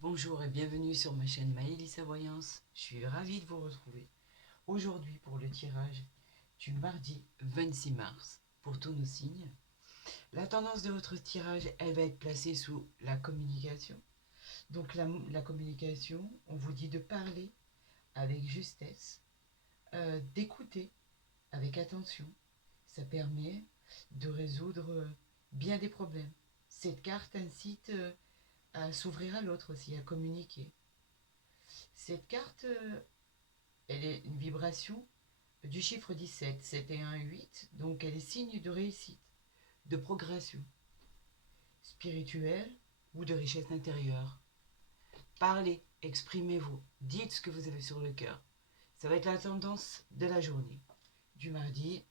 Bonjour et bienvenue sur ma chaîne Maëlys Voyance. Je suis ravie de vous retrouver aujourd'hui pour le tirage du mardi 26 mars pour tous nos signes. La tendance de votre tirage, elle va être placée sous la communication. Donc la communication, on vous dit de parler avec justesse, d'écouter avec attention. Ça permet de résoudre bien des problèmes. Cette carte incite à s'ouvrir à l'autre aussi, à communiquer. Cette carte, elle est une vibration du chiffre 17, 7 et 1, 8, donc elle est signe de réussite, de progression spirituelle ou de richesse intérieure. Parlez, exprimez-vous, dites ce que vous avez sur le cœur. Ça va être la tendance de la journée, du mardi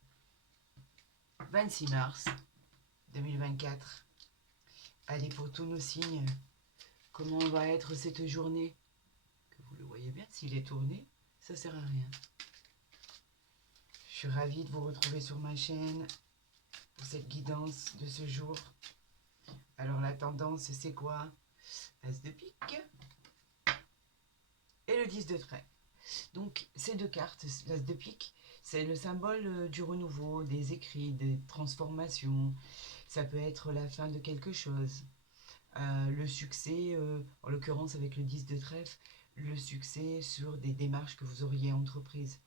26 mars 2024. Allez, pour tous nos signes, comment va être cette journée? Que vous le voyez bien, s'il est tourné, ça sert à rien. Je suis ravie de vous retrouver sur ma chaîne pour cette guidance de ce jour. Alors la tendance, c'est quoi? As de pique et le 10 de trait. Donc ces deux cartes, l'as de pique, c'est le symbole du renouveau, des écrits, des transformations. Ça peut être la fin de quelque chose. Le succès, en l'occurrence avec le 10 de trèfle, le succès sur des démarches que vous auriez entreprises.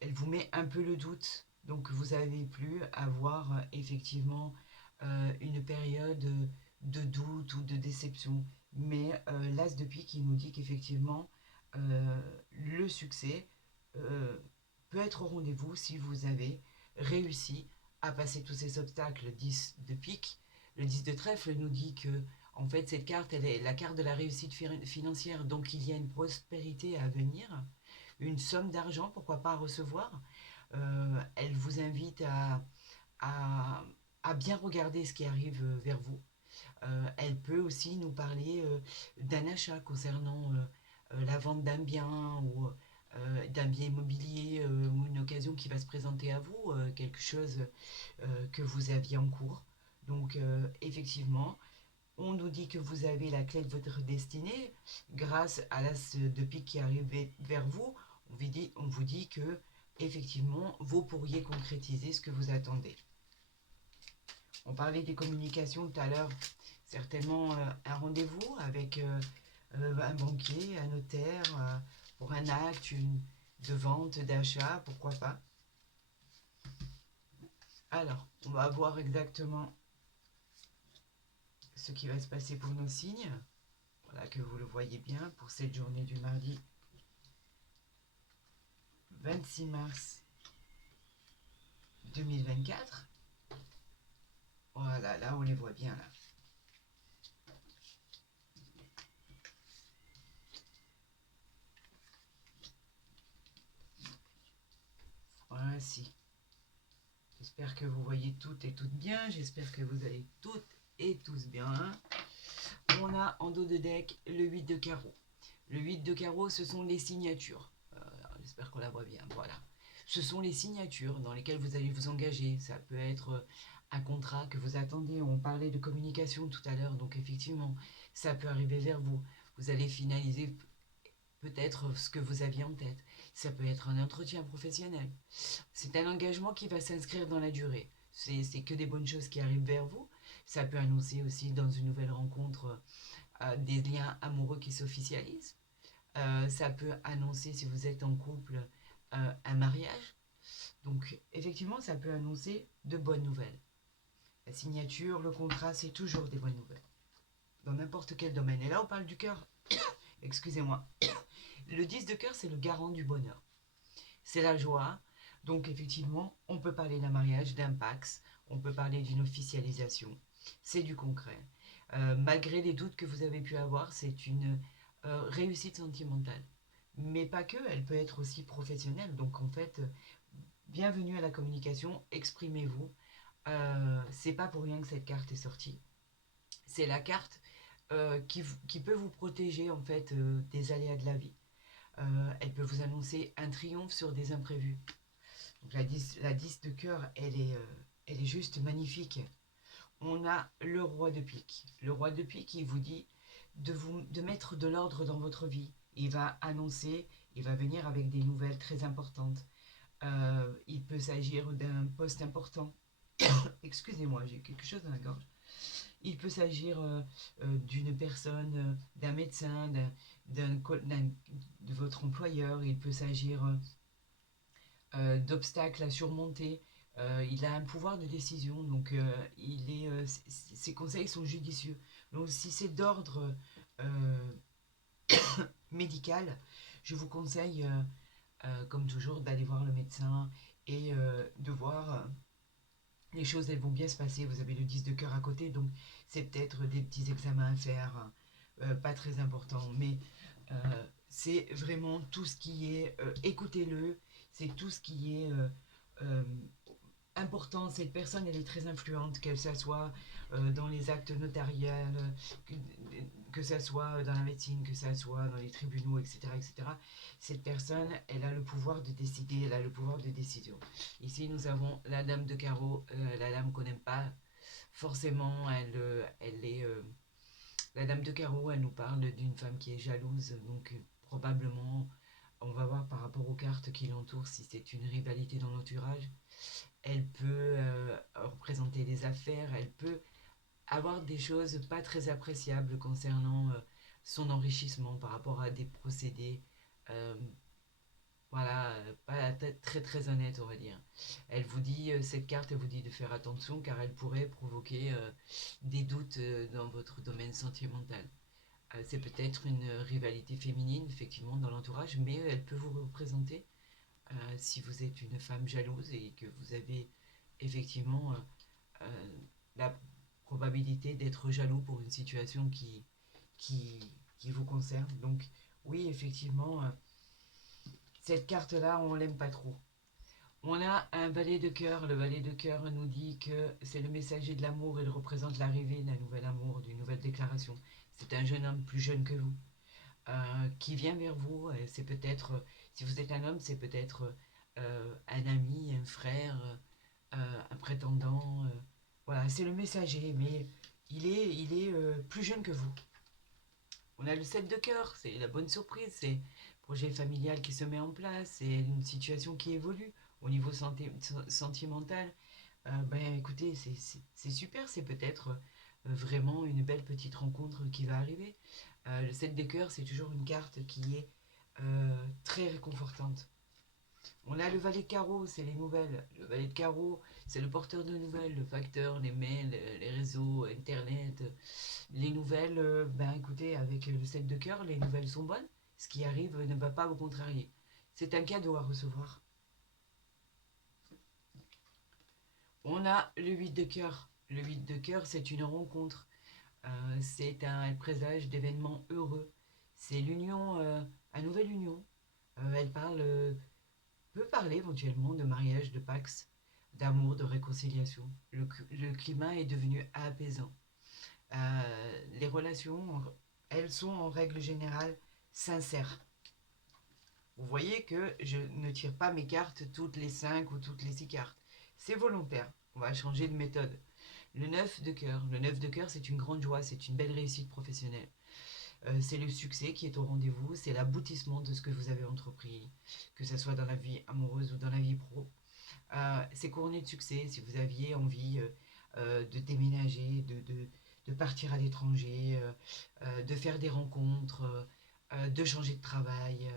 Elle vous met un peu le doute, donc vous avez pu avoir effectivement une période de doute ou de déception. Mais l'as de pique, il nous dit qu'effectivement, le succès euh, peut être au rendez-vous si vous avez réussi à passer tous ces obstacles. 10 de pique, le 10 de trèfle nous dit que en fait cette carte, elle est la carte de la réussite financière, donc il y a une prospérité à venir, une somme d'argent, pourquoi pas à recevoir. Elle vous invite à, à bien regarder ce qui arrive vers vous. Elle peut aussi nous parler d'un achat concernant la vente d'un bien ou d'un bien immobilier ou une occasion qui va se présenter à vous, quelque chose que vous aviez en cours. Donc effectivement, on nous dit que vous avez la clé de votre destinée grâce à l'as de pique qui arrive vers vous. On vous dit que effectivement, vous pourriez concrétiser ce que vous attendez. On parlait des communications tout à l'heure, certainement un rendez-vous avec un banquier, un notaire, pour un acte de vente, d'achat, pourquoi pas. Alors, on va voir exactement ce qui va se passer pour nos signes. Voilà, que vous le voyez bien pour cette journée du mardi 26 mars 2024. Voilà, là on les voit bien là. Voici. J'espère que vous voyez toutes et toutes bien. J'espère que vous allez toutes et tous bien. On a en dos de deck le 8 de carreau. Le 8 de carreau, ce sont les signatures. J'espère qu'on la voit bien. Voilà. Ce sont les signatures dans lesquelles vous allez vous engager. Ça peut être un contrat que vous attendez. On parlait de communication tout à l'heure, donc effectivement, ça peut arriver vers vous. Vous allez finaliser peut-être ce que vous aviez en tête. Ça peut être un entretien professionnel. C'est un engagement qui va s'inscrire dans la durée. C'est que des bonnes choses qui arrivent vers vous. Ça peut annoncer aussi dans une nouvelle rencontre des liens amoureux qui s'officialisent. Ça peut annoncer, si vous êtes en couple, un mariage. Donc, effectivement, ça peut annoncer de bonnes nouvelles. La signature, le contrat, c'est toujours des bonnes nouvelles. Dans n'importe quel domaine. Et là, on parle du cœur. Excusez-moi. Le 10 de cœur, c'est le garant du bonheur. C'est la joie. Donc, effectivement, on peut parler d'un mariage, d'un pax. On peut parler d'une officialisation. C'est du concret. Malgré les doutes que vous avez pu avoir, c'est une réussite sentimentale. Mais pas que, elle peut être aussi professionnelle. Donc, en fait, bienvenue à la communication, exprimez-vous. C'est pas pour rien que cette carte est sortie. C'est la carte qui peut vous protéger en fait des aléas de la vie. Elle peut vous annoncer un triomphe sur des imprévus. Donc la 10 de cœur, elle est juste magnifique. On a le roi de pique. Le roi de pique, il vous dit de mettre de l'ordre dans votre vie. Il va annoncer, il va venir avec des nouvelles très importantes. Il peut s'agir d'un poste important. Excusez-moi, j'ai quelque chose dans la gorge. Il peut s'agir d'une personne, d'un médecin, de votre employeur. Il peut s'agir d'obstacles à surmonter. Il a un pouvoir de décision, donc ses conseils sont judicieux. Donc si c'est d'ordre euh, médical, je vous conseille, comme toujours, d'aller voir le médecin et de voir les choses, elles vont bien se passer. Vous avez le 10 de cœur à côté, donc c'est peut-être des petits examens à faire, pas très importants, mais c'est vraiment tout ce qui est, écoutez-le, c'est tout ce qui est euh, important. Cette personne, elle est très influente, qu'elle soit dans les actes notariales, que, que ça soit dans la médecine, que ça soit dans les tribunaux, etc., etc. Cette personne, elle a le pouvoir de décider, elle a le pouvoir de décision. Ici, nous avons la dame de carreau, la dame qu'on n'aime pas. Forcément, elle est... la dame de carreau, elle nous parle d'une femme qui est jalouse, donc probablement, on va voir par rapport aux cartes qui l'entourent si c'est une rivalité dans l'entourage. Elle peut représenter des affaires, elle peut avoir des choses pas très appréciables concernant son enrichissement par rapport à des procédés, euh, voilà, pas très très honnête, on va dire. Elle vous dit, cette carte, elle vous dit de faire attention car elle pourrait provoquer des doutes dans votre domaine sentimental. C'est peut-être une rivalité féminine, effectivement, dans l'entourage, mais elle peut vous représenter si vous êtes une femme jalouse et que vous avez effectivement euh, la probabilité d'être jaloux pour une situation qui, qui vous concerne. Donc oui, effectivement, cette carte-là, on l'aime pas trop. On a un valet de cœur. Le valet de cœur nous dit que c'est le messager de l'amour. Il représente l'arrivée d'un nouvel amour, d'une nouvelle déclaration. C'est un jeune homme plus jeune que vous qui vient vers vous. C'est peut-être, si vous êtes un homme, c'est peut-être un ami, un frère, un prétendant. Voilà, c'est le messager, mais il est plus jeune que vous. On a le 7 de cœur, c'est la bonne surprise, c'est le projet familial qui se met en place, c'est une situation qui évolue au niveau sentimental. Ben écoutez, c'est super, c'est peut-être vraiment une belle petite rencontre qui va arriver. Le 7 de cœur, c'est toujours une carte qui est très réconfortante. On a le valet de carreau, c'est les nouvelles. Le valet de carreau, c'est le porteur de nouvelles, le facteur, les mails, les réseaux, Internet. Les nouvelles, ben écoutez, avec le 7 de cœur, les nouvelles sont bonnes. Ce qui arrive ne va pas vous contrarier. C'est un cadeau à recevoir. On a le 8 de cœur. Le 8 de cœur, c'est une rencontre. C'est un présage d'événements heureux. C'est l'union, une nouvelle union. Elle peut parler éventuellement de mariage, de pax, d'amour, de réconciliation. Le climat est devenu apaisant. Les relations, elles sont en règle générale sincères. Vous voyez que je ne tire pas mes cartes toutes les 5 ou toutes les 6 cartes. C'est volontaire. On va changer de méthode. Le 9 de cœur. Le 9 de cœur, c'est une grande joie, c'est une belle réussite professionnelle. C'est le succès qui est au rendez-vous, c'est l'aboutissement de ce que vous avez entrepris, que ce soit dans la vie amoureuse ou dans la vie pro. C'est couronné de succès si vous aviez envie de déménager, de partir à l'étranger, de faire des rencontres, de changer de travail.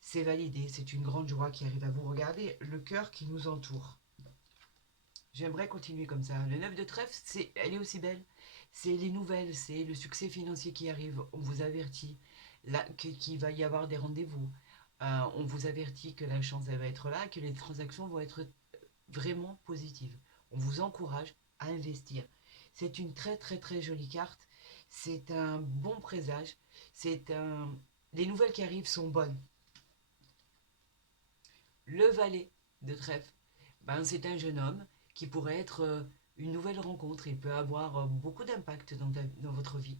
C'est validé, c'est une grande joie qui arrive à vous. Regardez le cœur qui nous entoure. J'aimerais continuer comme ça. Le 9 de trèfle, elle est aussi belle. C'est les nouvelles, c'est le succès financier qui arrive. On vous avertit qu'il va y avoir des rendez-vous. On vous avertit que la chance elle va être là, que les transactions vont être vraiment positives. On vous encourage à investir. C'est une très très très jolie carte. C'est un bon présage. C'est un... Les nouvelles qui arrivent sont bonnes. Le valet de trèfle, ben, c'est un jeune homme qui pourrait être une nouvelle rencontre. Il peut avoir beaucoup d'impact dans votre vie.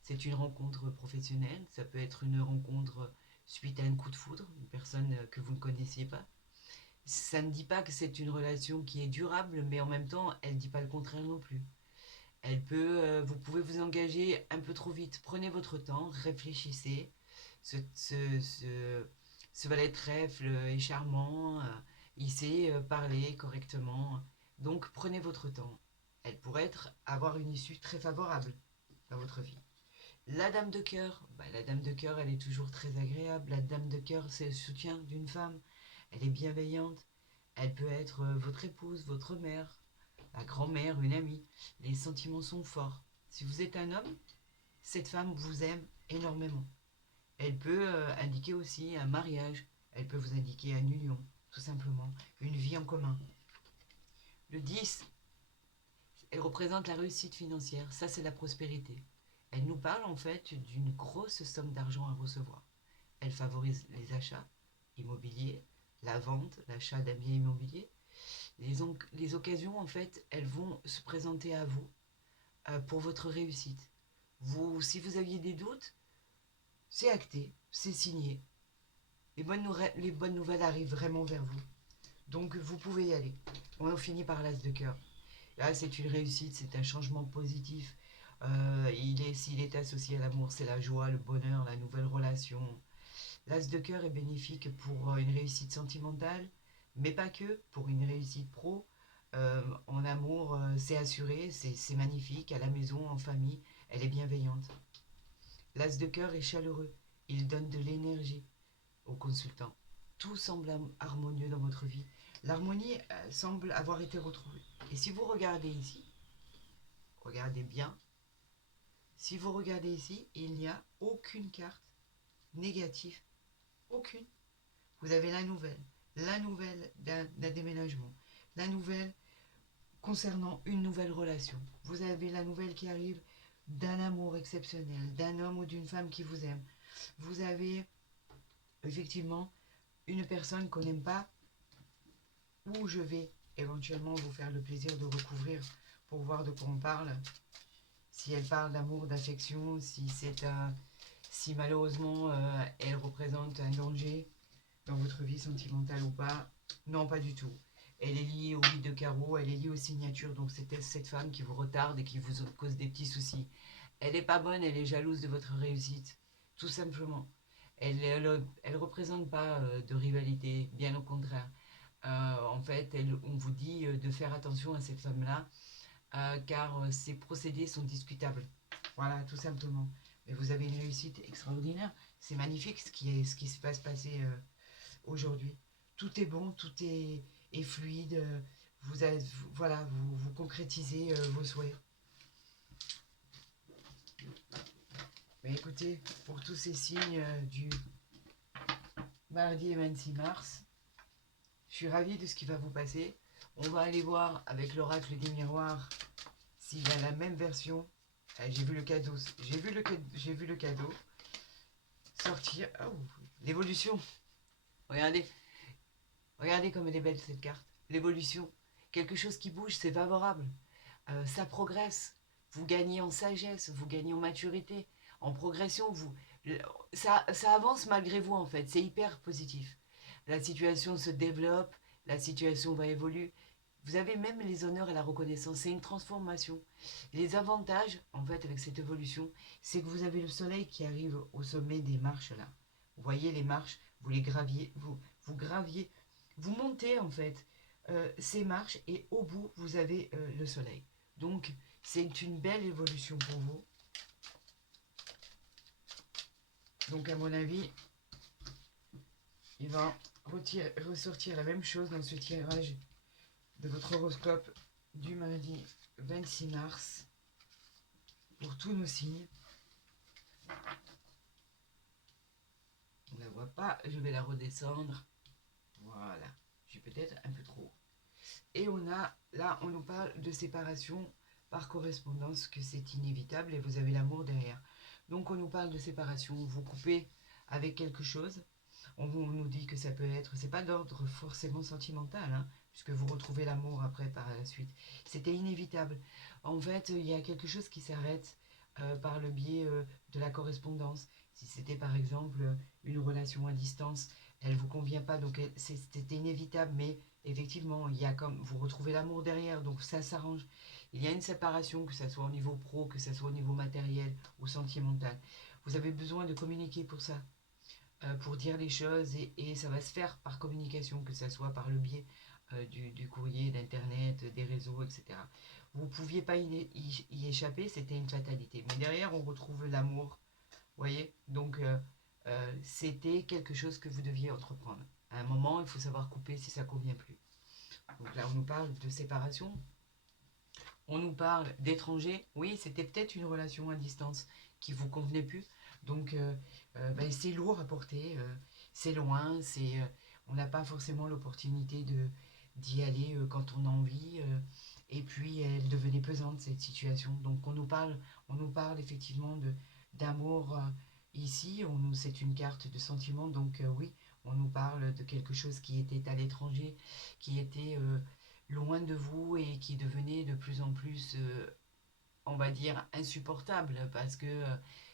C'est une rencontre professionnelle, ça peut être une rencontre suite à un coup de foudre, une personne que vous ne connaissiez pas. Ça ne dit pas que c'est une relation qui est durable, mais en même temps, elle ne dit pas le contraire non plus. Vous pouvez vous engager un peu trop vite. Prenez votre temps, réfléchissez. Ce, ce, ce, ce valet de trèfle est charmant, il sait parler correctement. Donc prenez votre temps. Elle pourrait avoir une issue très favorable dans votre vie. La dame de cœur, la dame de cœur, elle est toujours très agréable. La dame de cœur, c'est le soutien d'une femme. Elle est bienveillante. Elle peut être votre épouse, votre mère, la grand-mère, une amie. Les sentiments sont forts. Si vous êtes un homme, cette femme vous aime énormément. Elle peut indiquer aussi un mariage. Elle peut vous indiquer une union, tout simplement. Une vie en commun. Le 10, elle représente la réussite financière. Ça, c'est la prospérité. Elle nous parle en fait d'une grosse somme d'argent à recevoir. Elle favorise les achats immobiliers, la vente, l'achat d'un bien immobilier. Les occasions, en fait, elles vont se présenter à vous pour votre réussite. Si vous aviez des doutes, c'est acté, c'est signé. Les bonnes nouvelles arrivent vraiment vers vous. Donc vous pouvez y aller. On finit par l'as de cœur. Là, c'est une réussite, c'est un changement positif. S'il est associé à l'amour, c'est la joie, le bonheur, la nouvelle relation. L'as de cœur est bénéfique pour une réussite sentimentale, mais pas que, pour une réussite pro. En amour, c'est assuré, c'est magnifique, à la maison, en famille, elle est bienveillante. L'as de cœur est chaleureux, il donne de l'énergie au consultant. Tout semble harmonieux dans votre vie. L'harmonie semble avoir été retrouvée. Et si vous regardez ici, regardez bien, si vous regardez ici, il n'y a aucune carte négative. Aucune. Vous avez la nouvelle d'un déménagement, la nouvelle concernant une nouvelle relation. Vous avez la nouvelle qui arrive d'un amour exceptionnel, d'un homme ou d'une femme qui vous aime. Vous avez effectivement une personne qu'on n'aime pas, où je vais éventuellement vous faire le plaisir de recouvrir pour voir de quoi on parle. Si elle parle d'amour, d'affection, si malheureusement elle représente un danger dans votre vie sentimentale ou pas. Non, pas du tout. Elle est liée au 8 de carreau, elle est liée aux signatures, donc c'est cette femme qui vous retarde et qui vous cause des petits soucis. Elle n'est pas bonne, elle est jalouse de votre réussite, tout simplement. Elle représente pas de rivalité, bien au contraire. En fait, on vous dit de faire attention à cette femme-là, car ses procédés sont discutables. Voilà, tout simplement. Mais vous avez une réussite extraordinaire. C'est magnifique ce qui se passe passer aujourd'hui. Tout est bon, est fluide. Vous concrétisez vos souhaits. Mais écoutez, pour tous ces signes du mardi 26 mars, je suis ravie de ce qui va vous passer. On va aller voir avec l'oracle des miroirs s'il a la même version. J'ai vu le cadeau. J'ai vu le cadeau sortir. Oh, l'évolution. Regardez. Regardez comme elle est belle cette carte. L'évolution. Quelque chose qui bouge, c'est favorable. Ça progresse. Vous gagnez en sagesse, vous gagnez en maturité, en progression. Ça avance malgré vous en fait. C'est hyper positif. La situation se développe, la situation va évoluer. Vous avez même les honneurs et la reconnaissance. C'est une transformation. Les avantages, en fait, avec cette évolution, c'est que vous avez le soleil qui arrive au sommet des marches là. Vous voyez les marches, vous les graviez, vous graviez, vous montez en fait ces marches et au bout vous avez le soleil. Donc c'est une belle évolution pour vous. Donc à mon avis, il va ressortir la même chose dans ce tirage de votre horoscope du mardi 26 mars pour tous nos signes. On ne la voit pas, je vais la redescendre. Voilà, je suis peut-être un peu trop. Et on nous parle de séparation par correspondance, que c'est inévitable et vous avez l'amour derrière. Donc on nous parle de séparation, vous coupez avec quelque chose. On nous dit que ça peut être, c'est pas d'ordre forcément sentimental, hein, puisque vous retrouvez l'amour après par la suite. C'était inévitable. En fait, il y a quelque chose qui s'arrête par le biais de la correspondance. Si c'était par exemple une relation à distance, elle vous convient pas, donc c'était inévitable, mais effectivement, il y a comme vous retrouvez l'amour derrière, donc ça s'arrange. Il y a une séparation, que ce soit au niveau pro, que ce soit au niveau matériel ou sentimental. Vous avez besoin de communiquer pour ça, pour dire les choses, et ça va se faire par communication, que ce soit par le biais du courrier, d'internet, des réseaux, etc. Vous ne pouviez pas y échapper, c'était une fatalité. Mais derrière, on retrouve l'amour, vous voyez. Donc, c'était quelque chose que vous deviez entreprendre. À un moment, il faut savoir couper si ça ne convient plus. Donc là, on nous parle de séparation, on nous parle d'étrangers. Oui, c'était peut-être une relation à distance qui vous convenait plus. Donc, ben, c'est lourd à porter, c'est loin, on n'a pas forcément l'opportunité d'y aller quand on a envie. Et puis, elle devenait pesante, cette situation. Donc, on nous parle effectivement d'amour ici. C'est une carte de sentiment. Donc, oui, on nous parle de quelque chose qui était à l'étranger, qui était loin de vous et qui devenait de plus en plus, on va dire, insupportable parce que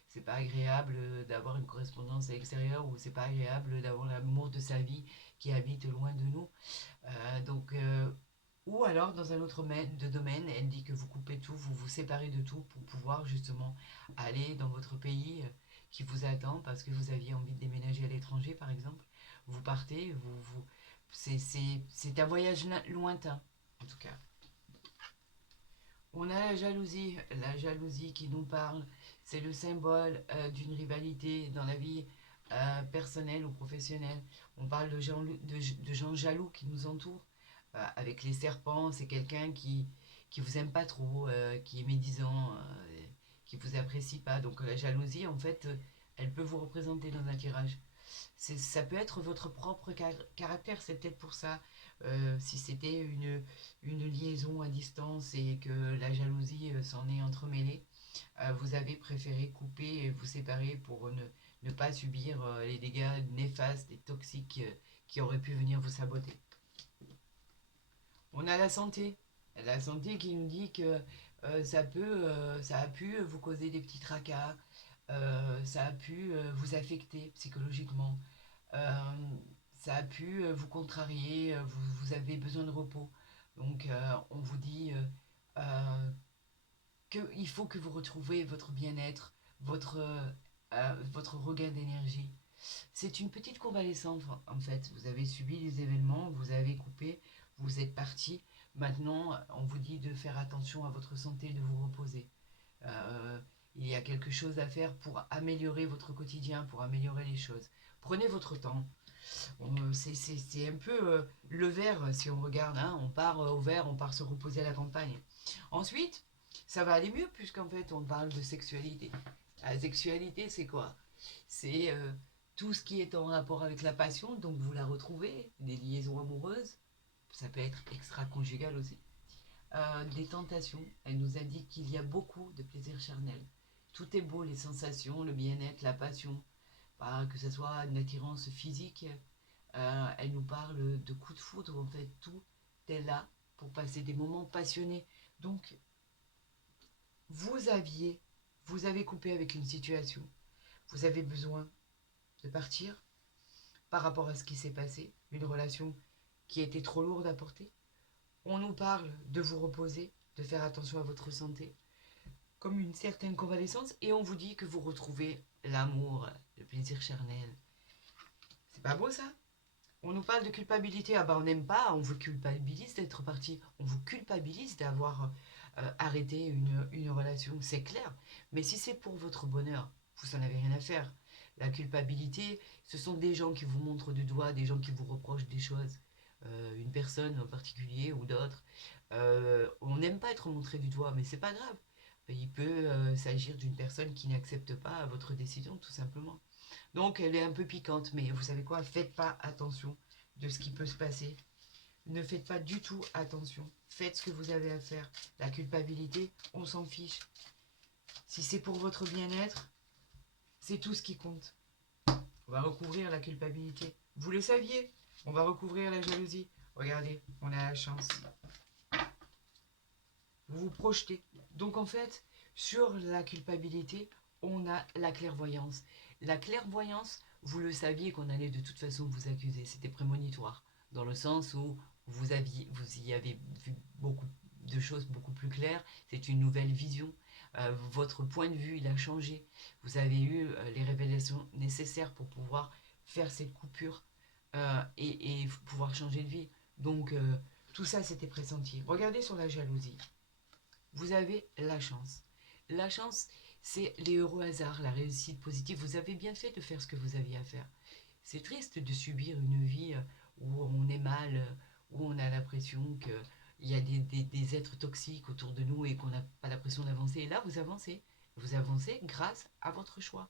c'est pas agréable d'avoir une correspondance à l'extérieur ou c'est pas agréable d'avoir l'amour de sa vie qui habite loin de nous. Donc, ou alors dans un autre domaine, elle dit que vous coupez tout, vous vous séparez de tout pour pouvoir justement aller dans votre pays qui vous attend parce que vous aviez envie de déménager à l'étranger par exemple. Vous partez, c'est un voyage lointain en tout cas. On a la jalousie qui nous parle. C'est le symbole d'une rivalité dans la vie personnelle ou professionnelle. On parle de gens jaloux qui nous entourent. Avec les serpents, c'est quelqu'un qui vous aime pas trop, qui est médisant, qui vous apprécie pas. Donc la jalousie, en fait, elle peut vous représenter dans un tirage. Ça peut être votre propre caractère, c'est peut-être pour ça. Si c'était une liaison à distance et que la jalousie s'en est entremêlée, vous avez préféré couper et vous séparer pour ne pas subir les dégâts néfastes et toxiques qui auraient pu venir vous saboter. On a la santé qui nous dit que ça a pu vous causer des petits tracas, ça a pu vous affecter psychologiquement, euh, ça a pu vous contrarier, vous avez besoin de repos. Donc on vous dit qu'il faut que vous retrouviez votre bien-être, votre regain d'énergie. C'est une petite convalescence en fait. Vous avez subi les événements, vous avez coupé, vous êtes parti. Maintenant, on vous dit de faire attention à votre santé, de vous reposer. Euh, il y a quelque chose à faire pour améliorer votre quotidien, pour améliorer les choses. Prenez votre temps. C'est un peu le vert, si on regarde. Hein, on part au vert, on part se reposer à la campagne. Ensuite, ça va aller mieux, puisqu'en fait, on parle de sexualité. La sexualité, c'est quoi? C'est tout ce qui est en rapport avec la passion, donc vous la retrouvez, des liaisons amoureuses, ça peut être extra-conjugal aussi. Des tentations, elle nous indique qu'il y a beaucoup de plaisir charnel. Tout est beau, les sensations, le bien-être, la passion, que ce soit une attirance physique, elle nous parle de coups de foudre, en fait, tout est là pour passer des moments passionnés. Donc, vous aviez, vous avez coupé avec une situation, vous avez besoin de partir par rapport à ce qui s'est passé, une relation qui était trop lourde à porter. On nous parle de vous reposer, de faire attention à votre santé, comme une certaine convalescence, et on vous dit que vous retrouvez l'amour, le plaisir charnel. C'est pas beau ça? On nous parle de culpabilité. Ah bah on n'aime pas, on vous culpabilise d'être parti, on vous culpabilise d'avoir arrêté une relation, c'est clair. Mais si c'est pour votre bonheur, vous n'en avez rien à faire. La culpabilité, ce sont des gens qui vous montrent du doigt, des gens qui vous reprochent des choses. Une personne en particulier ou d'autres. On n'aime pas être montré du doigt, mais c'est pas grave. Il peut s'agir d'une personne qui n'accepte pas votre décision, tout simplement. Donc elle est un peu piquante, mais vous savez quoi? Faites pas attention de ce qui peut se passer. Ne faites pas du tout attention. Faites ce que vous avez à faire. La culpabilité, on s'en fiche. Si c'est pour votre bien-être, c'est tout ce qui compte. On va recouvrir la culpabilité. Vous le saviez? On va recouvrir la jalousie. Regardez, on a la chance. Vous vous projetez. Donc en fait, sur la culpabilité, on a la clairvoyance. La clairvoyance, vous le saviez qu'on allait de toute façon vous accuser. C'était prémonitoire. Dans le sens où vous y avez vu beaucoup, de choses beaucoup plus claires, c'est une nouvelle vision. Votre point de vue, il a changé. Vous avez eu les révélations nécessaires pour pouvoir faire cette coupure et pouvoir changer de vie. Donc, tout ça, c'était pressenti. Regardez sur la jalousie. Vous avez la chance. La chance, c'est les heureux hasards, la réussite positive. Vous avez bien fait de faire ce que vous aviez à faire. C'est triste de subir une vie où on est mal, où on a l'impression qu'il y a des êtres toxiques autour de nous et qu'on n'a pas l'impression d'avancer. Et là, vous avancez. Vous avancez grâce à votre choix.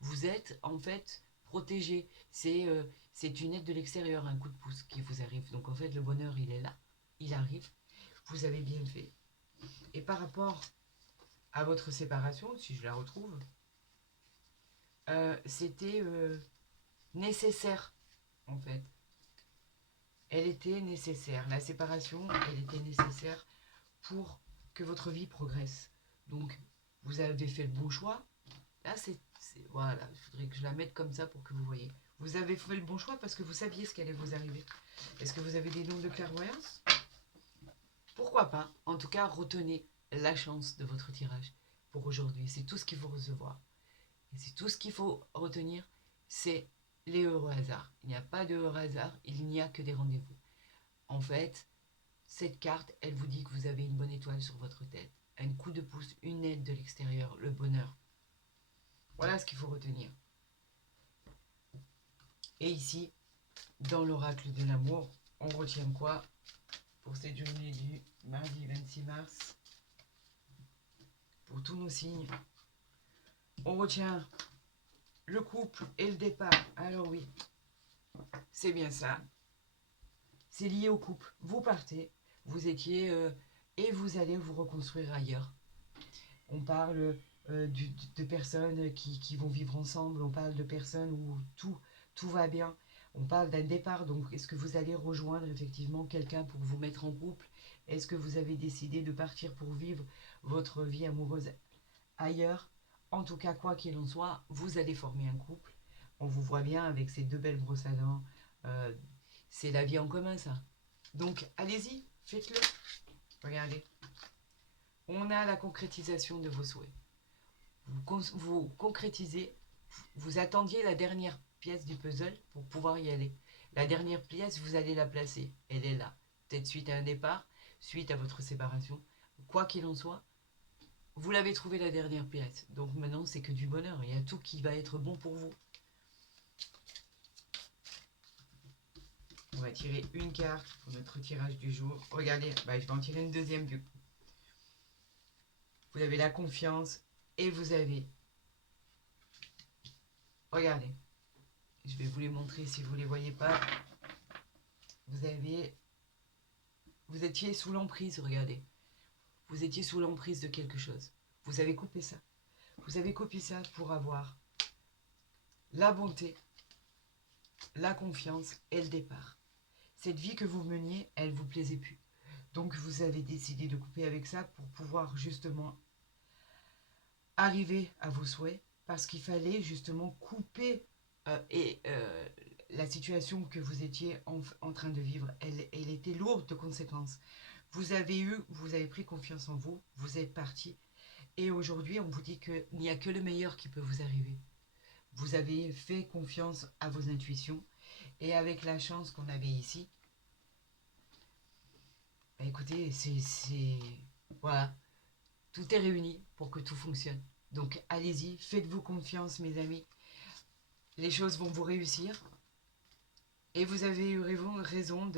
Vous êtes en fait protégé. C'est une aide de l'extérieur, un coup de pouce qui vous arrive. Donc en fait, le bonheur, il est là. Il arrive. Vous avez bien fait. Et par rapport à votre séparation, si je la retrouve, c'était nécessaire, en fait. Elle était nécessaire. La séparation, elle était nécessaire pour que votre vie progresse. Donc, vous avez fait le bon choix. Là, voilà, il faudrait que je la mette comme ça pour que vous voyez. Vous avez fait le bon choix parce que vous saviez ce qui allait vous arriver. Est-ce que vous avez des dons de clairvoyance? Pourquoi pas? En tout cas, retenez la chance de votre tirage pour aujourd'hui. C'est tout ce qu'il faut recevoir. Et c'est tout ce qu'il faut retenir, c'est les heureux hasards. Il n'y a pas de heureux hasard, il n'y a que des rendez-vous. En fait, cette carte, elle vous dit que vous avez une bonne étoile sur votre tête. Un coup de pouce, une aide de l'extérieur, le bonheur. Voilà ce qu'il faut retenir. Et ici, dans l'oracle de l'amour, on retient quoi pour cette journée du mardi 26 mars? Pour tous nos signes, on retient le couple et le départ. Alors oui, c'est bien ça. C'est lié au couple. Vous partez, vous étiez et vous allez vous reconstruire ailleurs. On parle de personnes qui vont vivre ensemble, on parle de personnes où tout va bien. On parle d'un départ, donc est-ce que vous allez rejoindre effectivement quelqu'un pour vous mettre en couple? Est-ce que vous avez décidé de partir pour vivre votre vie amoureuse ailleurs? En tout cas, quoi qu'il en soit, vous allez former un couple. On vous voit bien avec ces deux belles brosses à dents. Euh, c'est la vie en commun, ça. Donc, allez-y, faites-le. Regardez. On a la concrétisation de vos souhaits. Vous concrétisez, vous attendiez la dernière pièce du puzzle pour pouvoir y aller. La dernière pièce, vous allez la placer. Elle est là. Peut-être suite à un départ, suite à votre séparation. Quoi qu'il en soit, vous l'avez trouvé la dernière pièce. Donc maintenant, c'est que du bonheur. Il y a tout qui va être bon pour vous. On va tirer une carte pour notre tirage du jour. Regardez, je vais en tirer une deuxième du coup. Vous avez la confiance et vous avez... Regardez, je vais vous les montrer si vous ne les voyez pas. Vous étiez sous l'emprise, regardez. Vous étiez sous l'emprise de quelque chose. Vous avez coupé ça. Vous avez coupé ça pour avoir la bonté, la confiance et le départ. Cette vie que vous meniez, elle ne vous plaisait plus. Donc vous avez décidé de couper avec ça pour pouvoir justement arriver à vos souhaits, parce qu'il fallait justement couper la situation que vous étiez en train de vivre, elle était lourde de conséquences. Vous avez pris confiance en vous, vous êtes parti, et aujourd'hui on vous dit qu'il n'y a que le meilleur qui peut vous arriver. Vous avez fait confiance à vos intuitions, et avec la chance qu'on avait ici, écoutez, voilà, tout est réuni pour que tout fonctionne. Donc allez-y, faites-vous confiance mes amis. Les choses vont vous réussir. Et vous avez eu raison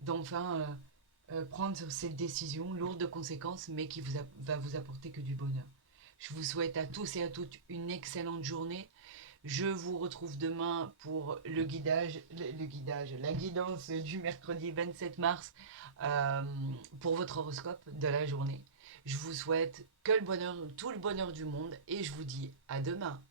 d'enfin prendre cette décision lourde de conséquences, mais qui va vous apporter que du bonheur. Je vous souhaite à tous et à toutes une excellente journée. Je vous retrouve demain pour la guidance du mercredi 27 mars pour votre horoscope de la journée. Je vous souhaite que le bonheur, tout le bonheur du monde et je vous dis à demain.